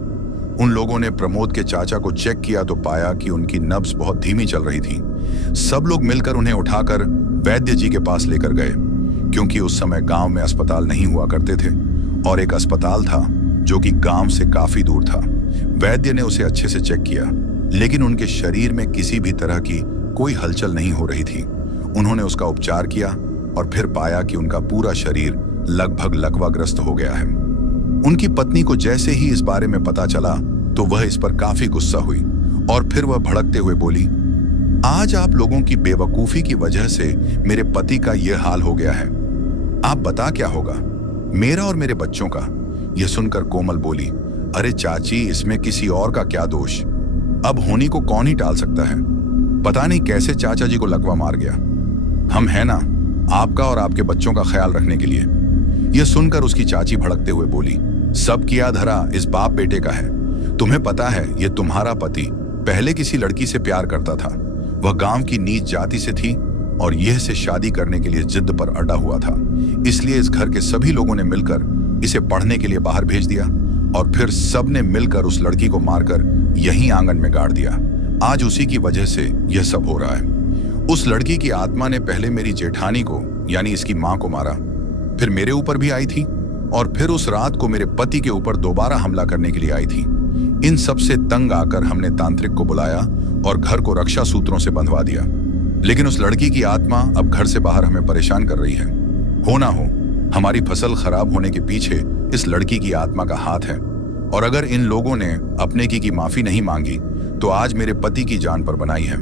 उन लोगों ने प्रमोद के चाचा को चेक किया तो पाया कि उनकी नब्ज बहुत धीमी चल रही थी। सब लोग मिलकर उन्हें उठाकर वैद्य जी के पास लेकर गए, क्योंकि उस समय गांव में अस्पताल नहीं हुआ करते थे और एक अस्पताल था जो कि गांव से काफी दूर था। वैद्य ने उसे अच्छे से चेक किया, लेकिन उनके शरीर में किसी भी तरह की कोई हलचल नहीं हो रही थी। उन्होंने उसका उपचार किया और फिर पाया कि उनका पूरा शरीर लगभग लकवाग्रस्त हो गया है। उनकी पत्नी को जैसे ही इस बारे में पता चला तो वह इस पर काफी गुस्सा हुई और फिर वह भड़कते हुए बोली, आज आप लोगों की बेवकूफी की वजह से मेरे पति का यह हाल हो गया है। आप बता क्या होगा, मेरा और मेरे बच्चों का। यह सुनकर कोमल बोली, अरे चाची, इसमें किसी और का क्या दोष, अब होनी को कौन ही टाल सकता है। पता नहीं कैसे चाचा जी को लकवा मार गया। हम है ना आपका और आपके बच्चों का ख्याल रखने के लिए। यह सुनकर उसकी चाची भड़कते हुए बोली, सब किया धरा इस बाप बेटे का है। तुम्हें पता है ये तुम्हारा पति पहले किसी लड़की से प्यार करता था। वह गांव की नीच जाति से थी और यह से शादी करने के लिए जिद पर अड़ा हुआ था। इसलिए इस घर के सभी लोगों ने मिलकर इसे पढ़ने के लिए बाहर भेज दिया और फिर सब ने मिलकर उस लड़की को मारकर यहीं आंगन में गाड़ दिया। आज उसी की वजह से यह सब हो रहा है। उस लड़की की आत्मा ने पहले मेरी जेठानी को यानी इसकी मां को मारा, फिर मेरे ऊपर भी आई थी और फिर उस रात को मेरे पति के ऊपर दोबारा हमला करने के लिए आई थी। इन सब से तंग आकर हमने तांत्रिक को बुलाया और घर को रक्षा सूत्रों से बंधवा दिया। लेकिन उस लड़की की आत्मा अब घर से बाहर हमें परेशान कर रही है। हो ना हो, हमारी फसल खराब होने के पीछे इस लड़की की आत्मा का हाथ है और अगर इन लोगों ने अपने की माफी नहीं मांगी तो आज मेरे पति की जान पर बनाई है,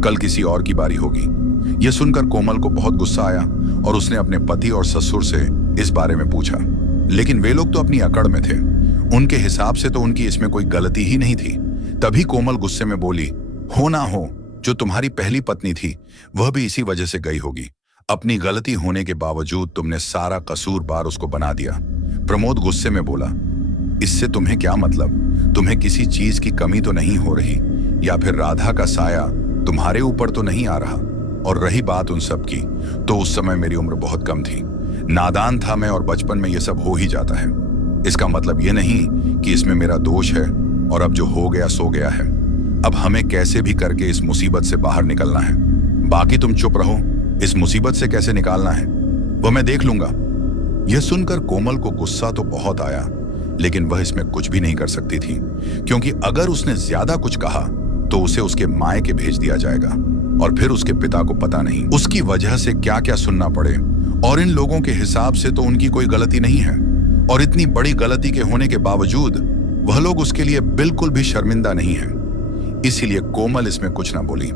कल किसी और की बारी होगी। यह सुनकर कोमल को बहुत गुस्सा आया और उसने अपने पति और ससुर से इस बारे में पूछा, लेकिन वे लोग तो अपनी अकड़ में थे। उनके हिसाब से तो उनकी इसमें कोई गलती ही नहीं थी। तभी कोमल गुस्से में बोली, हो ना हो, जो तुम्हारी पहली पत्नी थी वह भी इसी वजह से गई होगी। अपनी गलती होने के बावजूद तुमने सारा कसूरवार उसको बना दिया। प्रमोद गुस्से में बोला, इससे तुम्हें क्या मतलब? तुम्हें किसी चीज की कमी तो नहीं हो रही, या फिर राधा का साया तुम्हारे ऊपर तो नहीं आ रहा? और रही बात उन सब की, तो उस समय मेरी उम्र बहुत कम थी, नादान था मैं, और बचपन में ये सब हो ही जाता है। इसका मतलब ये नहीं कि इसमें मेरा दोष है, और अब जो हो गया सो गया है। अब हमें कैसे भी करके इस मुसीबत से बाहर निकलना है। बाकी तुम चुप रहो, इस मुसीबत से कैसे निकालना है वह मैं देख लूंगा। यह सुनकर कोमल को गुस्सा तो बहुत आया, लेकिन वह इसमें कुछ भी नहीं कर सकती थी, क्योंकि अगर उसने ज्यादा कुछ कहा तो उसे उसके मायके भेज दिया जाएगा, और फिर उसके पिता को पता नहीं उसकी वजह से क्या क्या सुनना पड़े। और इन लोगों के हिसाब से तो उनकी कोई गलती नहीं है, और इतनी बड़ी गलती के होने के बावजूद वह लोग उसके लिए बिल्कुल भी शर्मिंदा नहीं है। इसीलिए कोमल इसमें कुछ ना बोली।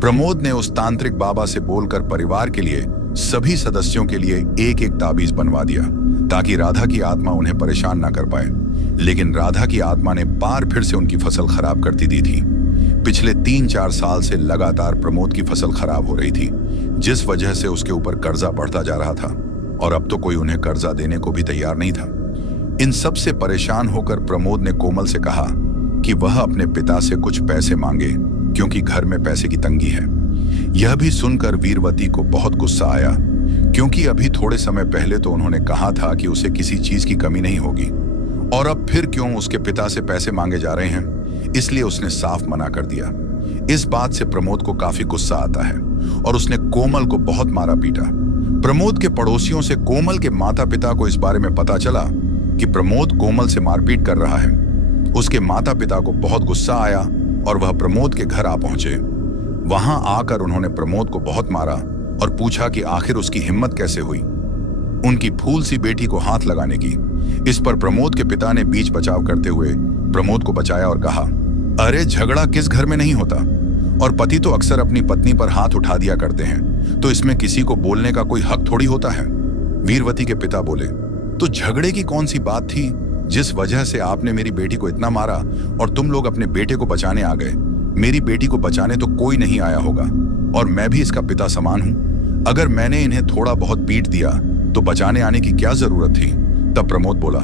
प्रमोद ने उस तांत्रिक बाबा से बोलकर परिवार के लिए सभी सदस्यों के लिए एक एक ताबीज बनवा दिया, ताकि राधा की आत्मा उन्हें परेशान ना कर पाए। लेकिन राधा की आत्मा ने बार फिर से उनकी फसल खराब करती दी थी। पिछले 3-4 साल से लगातार प्रमोद की फसल खराब हो रही थी, जिस वजह से उसके ऊपर कर्जा बढ़ता जा रहा था, और अब तो कोई उन्हें कर्जा देने को भी तैयार नहीं था। इन सब से परेशान होकर प्रमोद ने कोमल से कहा कि वह अपने पिता से कुछ पैसे मांगे, क्योंकि घर में पैसे की तंगी है। यह भी सुनकर वीरवती को बहुत गुस्सा आया, क्योंकि अभी थोड़े समय पहले तो उन्होंने कहा था कि उसे किसी चीज की कमी नहीं होगी, और अब फिर क्यों उसके पिता से पैसे मांगे जा रहे हैं। इसलिए उसने साफ मना कर दिया। इस बात से प्रमोद को काफी गुस्सा आता है, और उसने कोमल को बहुत मारा पीटा। प्रमोद के पड़ोसियों से कोमल के माता पिता को इस बारे में पता चला कि प्रमोद कोमल से मारपीट कर रहा है। उसके माता पिता को बहुत गुस्सा आया, और वह प्रमोद के घर आ पहुंचे। वहां आकर उन्होंने प्रमोद को बहुत मारा और पूछा कि आखिर उसकी हिम्मत कैसे हुई उनकी फूल सी बेटी को हाथ लगाने की। इस पर प्रमोद के पिता ने बीच बचाव करते हुए प्रमोद को बचाया और कहा, अरे झगड़ा किस घर में नहीं होता, और पति तो अक्सर अपनी पत्नी पर हाथ उठा दिया करते हैं, तो इसमें किसी को बोलने का कोई हक थोड़ी होता है। वीरवती के पिता बोले, तो झगड़े की कौन सी बात थी जिस वजह से आपने मेरी बेटी को इतना मारा, और तुम लोग अपने बेटे को बचाने आ गए? मेरी बेटी को बचाने तो कोई नहीं आया होगा, और मैं भी इसका पिता समान हूं। अगर मैंने इन्हें थोड़ा बहुत पीट दिया तो बचाने आने की क्या जरूरत थी? तब प्रमोद बोला,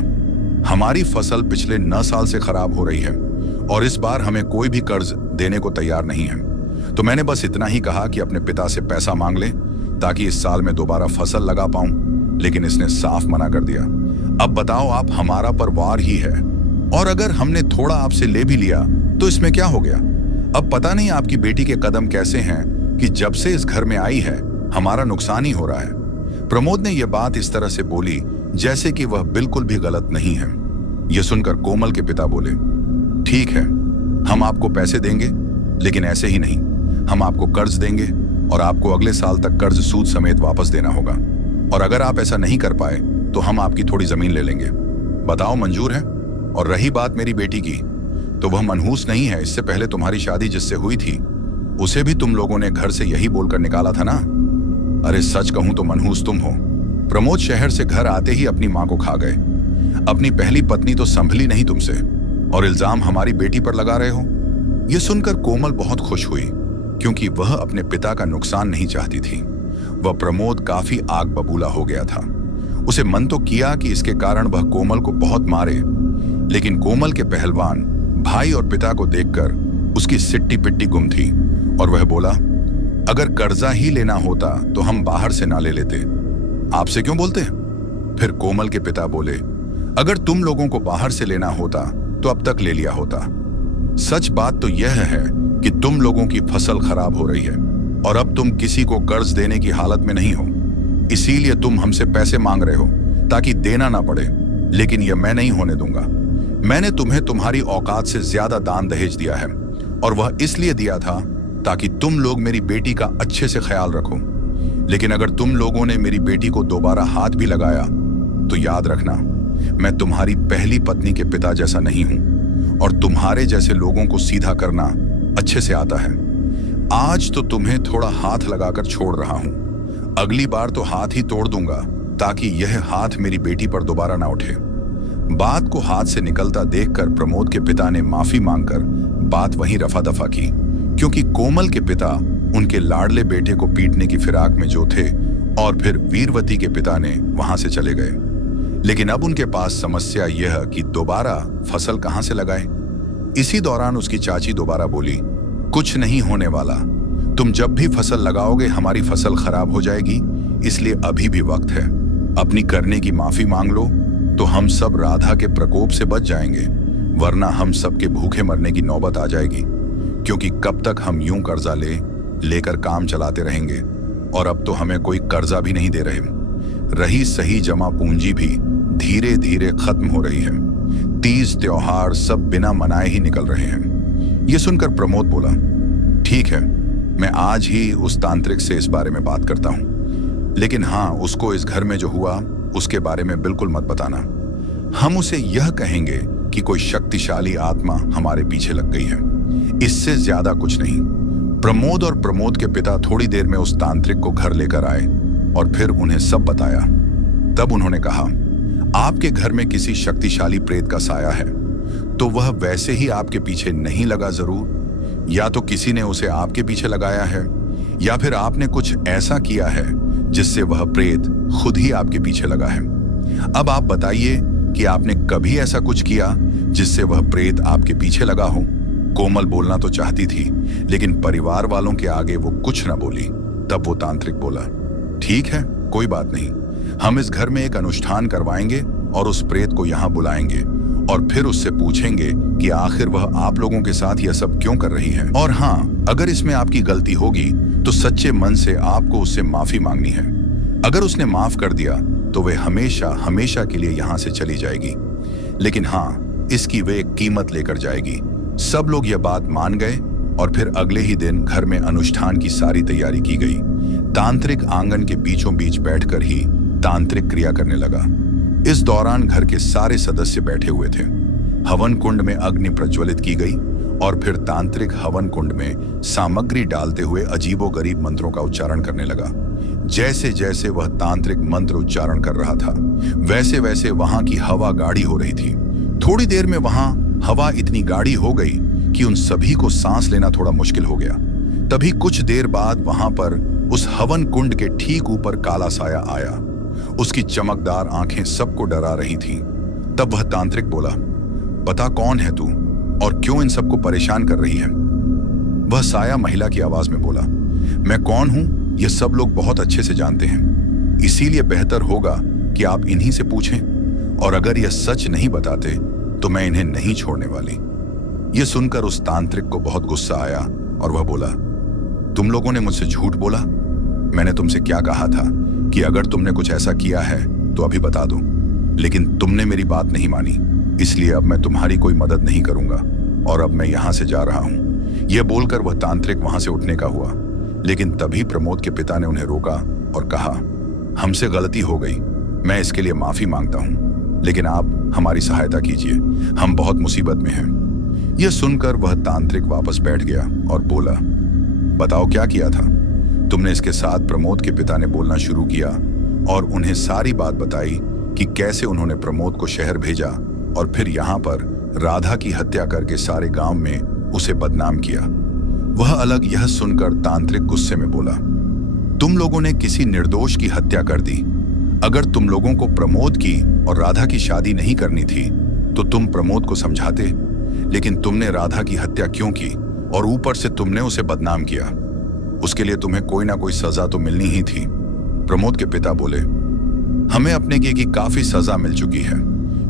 हमारी फसल पिछले 9 साल से खराब हो रही है, और इस बार हमें कोई भी कर्ज देने को तैयार नहीं है, तो मैंने बस इतना ही कहा कि अपने पिता से पैसा मांग ले, ताकि इस साल में दोबारा फसल लगा पाऊं। लेकिन इसने साफ मना कर दिया। अब बताओ, आप हमारा परिवार ही है, और अगर हमने थोड़ा आपसे ले भी लिया तो इसमें क्या हो गया? अब पता नहीं आपकी बेटी के कदम कैसे हैं कि जब से इस घर में आई है हमारा नुकसान ही हो रहा है। प्रमोद ने यह बात इस तरह से बोली जैसे कि वह बिल्कुल भी गलत नहीं है। यह सुनकर कोमल के पिता बोले, ठीक है, हम आपको पैसे देंगे, लेकिन ऐसे ही नहीं, हम आपको कर्ज देंगे, और आपको अगले साल तक कर्ज सूद समेत वापस देना होगा, और अगर आप ऐसा नहीं कर पाए तो हम आपकी थोड़ी जमीन ले लेंगे। बताओ, मंजूर है? और रही बात मेरी बेटी की, तो वह मनहूस नहीं है। इससे पहले तुम्हारी शादी जिससे हुई थी उसे भी तुम लोगों ने घर से यही बोलकर निकाला था ना? अरे सच कहूं तो मनहूस तुम हो। प्रमोद शहर से घर आते ही अपनी मां को खा गए। अपनी पहली पत्नी तो संभली नहीं तुमसे, और इल्जाम हमारी बेटी पर लगा रहे हो। यह सुनकर कोमल बहुत खुश हुई, क्योंकि वह अपने पिता का नुकसान नहीं चाहती थी। वह प्रमोद काफी आग बबूला हो गया था। उसे मन तो किया कि इसके कारण वह कोमल को बहुत मारे, लेकिन कोमल के पहलवान भाई और पिता को देखकर उसकी सिट्टी पिट्टी गुम थी, और वह बोला, अगर कर्जा ही लेना होता तो हम बाहर से ना ले लेते, आपसे क्यों बोलते? फिर कोमल के पिता बोले, अगर तुम लोगों को बाहर से लेना होता तो अब तक ले लिया होता। सच बात तो यह है कि तुम लोगों की फसल खराब हो रही है, और अब तुम किसी को कर्ज देने की हालत में नहीं हो, इसीलिए तुम हमसे पैसे मांग रहे हो ताकि देना ना पड़े। लेकिन यह मैं नहीं होने दूंगा। मैंने तुम्हें तुम्हारी औकात से ज्यादा दान दहेज दिया है, और वह इसलिए दिया था ताकि तुम लोग मेरी बेटी का अच्छे से ख्याल रखो। लेकिन अगर तुम लोगों ने मेरी बेटी को दोबारा हाथ भी लगाया तो याद रखना, मैं तुम्हारी पहली पत्नी के पिता जैसा नहीं हूं, और तुम्हारे जैसे लोगों को सीधा करना अच्छे से आता है। आज तो तुम्हें थोड़ा हाथ लगाकर छोड़ रहा हूं, अगली बार तो हाथ ही तोड़ दूंगा, ताकि यह हाथ मेरी बेटी पर दोबारा ना उठे। बात को हाथ से निकलता देखकर प्रमोद के पिता ने माफी मांगकर बात वहीं रफा दफा की, क्योंकि कोमल के पिता उनके लाडले बेटे को पीटने की फिराक में जो थे और फिर वीरवती के पिता ने वहां से चले गए। लेकिन अब उनके पास समस्या यह कि दोबारा फसल कहां से लगाएं। इसी दौरान उसकी चाची दोबारा बोली, कुछ नहीं होने वाला, तुम जब भी फसल लगाओगे हमारी फसल खराब हो जाएगी, इसलिए अभी भी वक्त है। अपनी करने की माफी मांग लो तो हम सब राधा के प्रकोप से बच जाएंगे, वरना हम सबके भूखे मरने की नौबत आ जाएगी। क्योंकि कब तक हम यूं कर्जा लेकर काम चलाते रहेंगे, और अब तो हमें कोई कर्जा भी नहीं दे रहे। रही सही जमा पूंजी भी धीरे धीरे खत्म हो रही है। तीज त्योहार सब बिना मनाए ही निकल रहे हैं। यह सुनकर प्रमोद बोला, ठीक है, मैं आज ही उस तांत्रिक से इस बारे में बात करता हूं, लेकिन हाँ, उसको इस घर में जो हुआ उसके बारे में बिल्कुल मत बताना। हम उसे यह कहेंगे कि कोई शक्तिशाली आत्मा हमारे पीछे लग गई है, इससे ज्यादा कुछ नहीं। प्रमोद और प्रमोद के पिता थोड़ी देर में उस तांत्रिक को घर लेकर आए और फिर उन्हें सब बताया। तब उन्होंने कहा, आपके घर में किसी शक्तिशाली प्रेत का साया है, तो वह वैसे ही आपके पीछे नहीं लगा जरूर, या तो किसी ने उसे आपके पीछे लगाया है, या फिर आपने कुछ ऐसा किया है जिससे वह प्रेत खुद ही आपके पीछे लगा है। अब आप बताइए कि आपने कभी ऐसा कुछ किया जिससे वह प्रेत आपके पीछे लगा हो। कोमल बोलना तो चाहती थी, लेकिन परिवार वालों के आगे वो कुछ न बोली। तब वो तांत्रिक बोला, ठीक है, कोई बात नहीं, हम इस घर में एक अनुष्ठान करवाएंगे और उस प्रेत को यहाँ बुलाएंगे और फिर उससे पूछेंगे कि आखिर वह आप लोगों के साथ यह सब क्यों कर रही है। और हाँ, अगर इसमें आपकी गलती होगी तो सच्चे मन से आपको उससे माफी मांगनी है। अगर उसने माफ कर दिया तो वे हमेशा हमेशा के लिए यहाँ से चली जाएगी, लेकिन हाँ, इसकी वे एक कीमत लेकर जाएगी। सब लोग यह बात मान गए और फिर अगले ही दिन घर में अनुष्ठान की सारी तैयारी की गई। तांत्रिक आंगन के बीचों बीच बैठकर ही तांत्रिक क्रिया करने लगा। इस दौरान घर के सारे सदस्य बैठे हुए थे। हवन कुंड में अग्नि प्रज्वलित की गई और फिर तांत्रिक हवन कुंड में सामग्री डालते हुए अजीबोगरीब मंत्रों का उच्चारण करने लगा। जैसे जैसे वह तांत्रिक मंत्र उच्चारण कर रहा था, वैसे वैसे वहां की हवा गाढ़ी हो रही थी। थोड़ी देर में वहां हवा इतनी गाढ़ी हो गई कि उन सभी को सांस लेना थोड़ा मुश्किल हो गया। तभी कुछ देर बाद वहां पर उस हवन कुंड के ठीक ऊपर काला साया आया। उसकी चमकदार आंखें सबको डरा रही थीं। तब वह तांत्रिक बोला, बता कौन है तू और क्यों इन सबको परेशान कर रही है। वह साया महिला की आवाज में बोला, मैं कौन हूं यह सब लोग बहुत अच्छे से जानते हैं, इसीलिए बेहतर होगा कि आप इन्हीं से पूछें, और अगर यह सच नहीं बताते तो मैं इन्हें नहीं छोड़ने वाली। यह सुनकर उस तांत्रिक को बहुत गुस्सा आया और वह बोला, तुम लोगों ने मुझसे झूठ बोला। मैंने तुमसे क्या कहा था कि अगर तुमने कुछ ऐसा किया है तो अभी बता दो, लेकिन तुमने मेरी बात नहीं मानी, इसलिए अब मैं तुम्हारी कोई मदद नहीं करूंगा और अब मैं यहां से जा रहा हूं। यह बोलकर वह तांत्रिक वहां से उठने का हुआ, लेकिन तभी प्रमोद के पिता ने उन्हें रोका और कहा, हमसे गलती हो गई, मैं इसके लिए माफी मांगता हूं, लेकिन आप हमारी सहायता कीजिए, हम बहुत मुसीबत में हैं। यह सुनकर वह तांत्रिक वापस बैठ गया और बोला, बताओ क्या किया था तुमने। इसके साथ प्रमोद के पिता ने बोलना शुरू किया और उन्हें सारी बात बताई कि कैसे उन्होंने प्रमोद को शहर भेजा और फिर यहाँ पर राधा की हत्या करके सारे गांव में उसे बदनाम किया। वह अलग यह सुनकर तांत्रिक गुस्से में बोला, तुम लोगों ने किसी निर्दोष की हत्या कर दी। अगर तुम लोगों को प्रमोद की और राधा की शादी नहीं करनी थी तो तुम प्रमोद को समझाते, लेकिन तुमने राधा की हत्या क्यों की और ऊपर से तुमने उसे बदनाम किया। उसके लिए तुम्हें कोई ना कोई सजा तो मिलनी ही थी। प्रमोद के पिता बोले, हमें अपने किए की काफी सजा मिल चुकी है।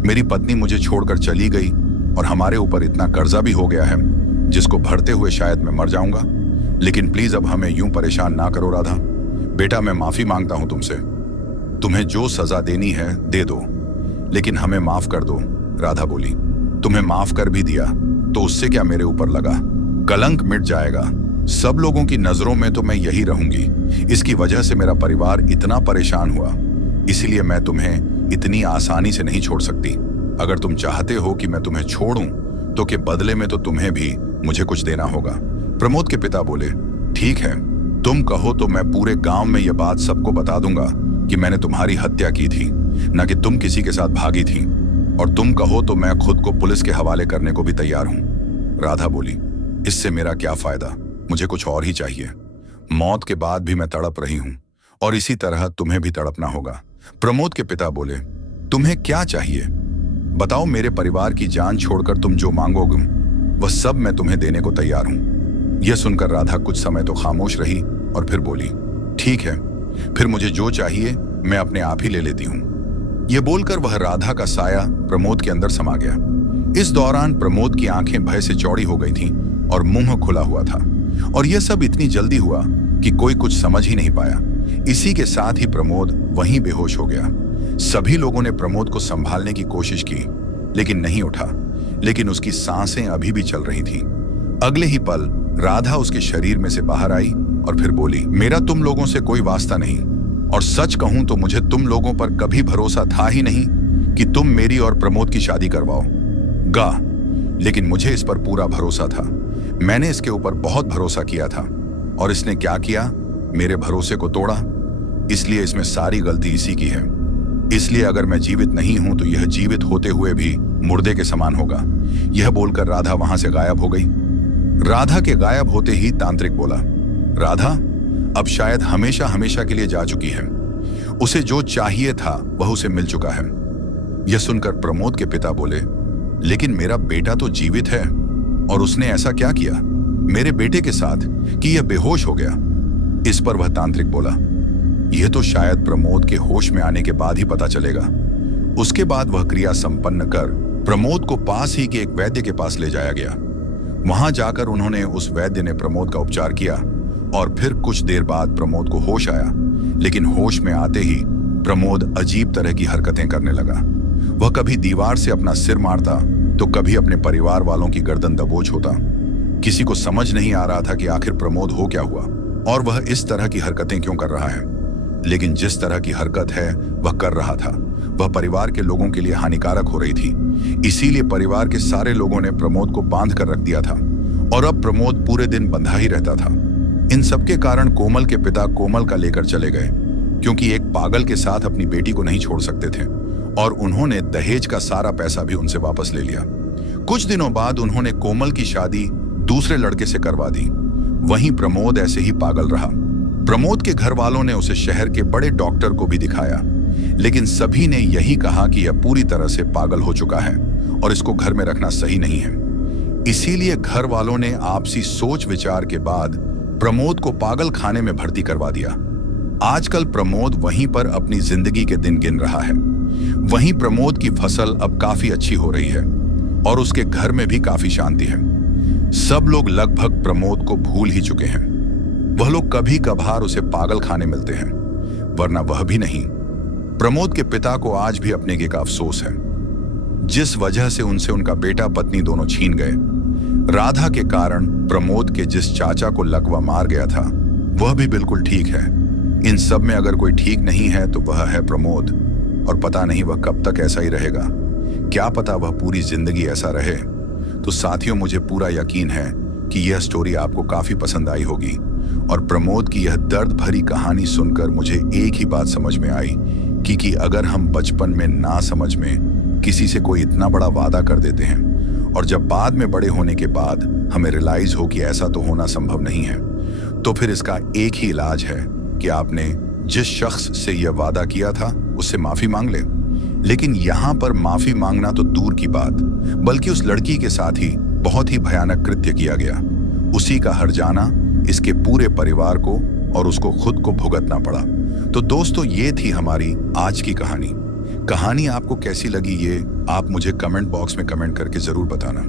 मेरी पत्नी मुझे छोड़कर चली गई और हमारे ऊपर इतना कर्जा भी हो गया है जिसको भरते हुए शायद मैं मर जाऊंगा। लेकिन प्लीज अब हमें यूं परेशान ना करो राधा। बेटा, मैं माफी मांगता हूं तुमसे, तुम्हें जो सजा देनी है दे दो, लेकिन हमें माफ कर दो। राधा बोली, तुम्हें माफ कर भी दिया तो उससे क्या मेरे ऊपर लगा, कलंक मिट जाएगा। सब लोगों की नजरों में तो मैं यही रहूंगी। इसकी वजह से मेरा परिवार इतना परेशान हुआ, इसलिए मैं तुम्हें इतनी आसानी से नहीं छोड़ सकती। अगर तुम चाहते हो कि मैं तुम्हें छोड़ूं तो के बदले में तो तुम्हें भी मुझे कुछ देना होगा। प्रमोद के पिता बोले, ठीक है, तुम कहो तो मैं पूरे गांव में यह बात सबको बता दूंगा कि मैंने तुम्हारी हत्या की थी, न कि तुम किसी के साथ भागी थी। और तुम कहो तो मैं खुद को पुलिस के हवाले करने को भी तैयार हूं। राधा बोली, इससे मेरा क्या फायदा, मुझे कुछ और ही चाहिए। मौत के बाद भी मैं तड़प रही हूं और इसी तरह तुम्हें भी तड़पना होगा। प्रमोद के पिता बोले, तुम्हें क्या चाहिए? बताओ, मेरे परिवार की जान छोड़कर तुम जो मांगोगे वह सब मैं तुम्हें देने को तैयार हूं। यह सुनकर राधा कुछ समय तो खामोश रही और फिर बोली, ठीक है, फिर मुझे जो चाहिए मैं अपने आप ही ले लेती हूं। यह बोलकर वह राधा का साया प्रमोद के अंदर समा गया। इस दौरान प्रमोद की आंखें भय से चौड़ी हो गई थीं और मुंह खुला हुआ था, और यह सब इतनी जल्दी हुआ कि कोई कुछ समझ ही नहीं पाया। इसी के साथ ही प्रमोद वहीं बेहोश हो गया। सभी लोगों ने प्रमोद को संभालने की कोशिश की, लेकिन नहीं उठा। लेकिन उसकी सांसें अभी भी चल रही थीं। अगले ही पल राधा उसके शरीर में से बाहर आई और फिर बोली, मेरा तुम लोगों से कोई वास्ता नहीं, और सच कहूं तो मुझे तुम लोगों पर कभी भरोसा था ही नहीं कि तुम मेरी और प्रमोद की शादी करवाओ गा, लेकिन मुझे इस पर पूरा भरोसा था। मैंने इसके ऊपर बहुत भरोसा किया था, और इसने क्या किया? मेरे भरोसे को तोड़ा। इसलिए इसमें सारी गलती इसी की है। इसलिए अगर मैं जीवित नहीं हूं तो यह जीवित होते हुए भी मुर्दे के समान होगा। यह बोलकर राधा वहां से गायब हो गई। राधा के गायब होते ही तांत्रिक बोला, राधा अब शायद हमेशा हमेशा के लिए जा चुकी है। उसे जो चाहिए था वह उसे मिल चुका है। यह सुनकर प्रमोद के पिता बोले, लेकिन मेरा बेटा तो जीवित है, और उसने ऐसा क्या किया मेरे बेटे के साथ कि यह बेहोश हो गया? इस पर वह तांत्रिक बोला, यह तो शायद प्रमोद के होश में आने के बाद ही पता चलेगा। उसके बाद वह क्रिया संपन्न कर प्रमोद को पास ही के एक वैद्य के पास ले जाया गया। वहां जाकर उन्होंने उस वैद्य ने प्रमोद का उपचार किया, और फिर कुछ देर बाद प्रमोद को होश आया। लेकिन होश में आते ही प्रमोद अजीब तरह की हरकतें करने लगा। वह कभी दीवार से अपना सिर मारता तो कभी अपने परिवार वालों की गर्दन दबोच होता। किसी को समझ नहीं आ रहा था कि आखिर प्रमोद हो क्या हुआ और वह इस तरह की हरकतें क्यों कर रहा है। लेकिन जिस तरह की हरकत है वह कर रहा था, वह परिवार के लोगों के लिए हानिकारक हो रही थी। इसीलिए परिवार के सारे लोगों ने प्रमोद को बांध कर रख दिया था, और अब प्रमोद पूरे दिन बंधा ही रहता था। इन सबके कारण कोमल के पिता कोमल का लेकर चले गए, क्योंकि एक पागल के साथ अपनी बेटी को नहीं छोड़ सकते थे, और उन्होंने दहेज का सारा पैसा भी उनसे वापस ले लिया। कुछ दिनों बाद उन्होंने कोमल की शादी दूसरे लड़के से करवा दी। वहीं प्रमोद ऐसे ही पागल रहा। प्रमोद के घर वालों ने उसे शहर के बड़े डॉक्टर को भी दिखाया, लेकिन सभी ने यही कहा कि यह पूरी तरह से पागल हो चुका है और इसको घर में रखना सही नहीं है। इसीलिए घर वालों ने आपसी सोच विचार के बाद प्रमोद को पागल खाने में भर्ती करवा दिया। आजकल प्रमोद वहीं पर अपनी जिंदगी के दिन गिन रहा है। वहीं प्रमोद की फसल अब काफी अच्छी हो रही है और उसके घर में भी काफी शांति है। सब लोग लगभग प्रमोद को भूल ही चुके हैं। वह लोग कभी कभार उसे पागल खाने मिलते हैं, वरना वह भी नहीं। प्रमोद के पिता को आज भी अपने के का अफसोस है, जिस वजह से उनसे उनका बेटा पत्नी दोनों छीन गए। राधा के कारण प्रमोद के जिस चाचा को लकवा मार गया था वह भी बिल्कुल ठीक है। इन सब में अगर कोई ठीक नहीं है तो वह है प्रमोद, और पता नहीं वह कब तक ऐसा ही रहेगा। क्या पता वह पूरी जिंदगी ऐसा रहे। तो साथियों, मुझे पूरा यकीन है कि यह स्टोरी आपको काफी पसंद आई होगी, और प्रमोद की यह दर्द भरी कहानी सुनकर मुझे एक ही बात समझ में आई कि अगर हम बचपन में ना समझ में किसी से कोई इतना बड़ा वादा कर देते हैं और जब बाद में बड़े होने के बाद हमें रियलाइज हो कि ऐसा तो होना संभव नहीं है, तो फिर इसका एक ही इलाज है कि आपने जिस शख्स से यह वादा किया था उससे माफी मांग ले। लेकिन यहाँ पर माफी मांगना तो दूर की बात, बल्कि उस लड़की के साथ ही बहुत ही भयानक कृत्य किया गया। उसी का हर जाना इसके पूरे परिवार को और उसको खुद को भुगतना पड़ा। तो दोस्तों, ये थी हमारी आज की कहानी। कहानी आपको कैसी लगी ये आप मुझे कमेंट बॉक्स में कमेंट करके जरूर बताना।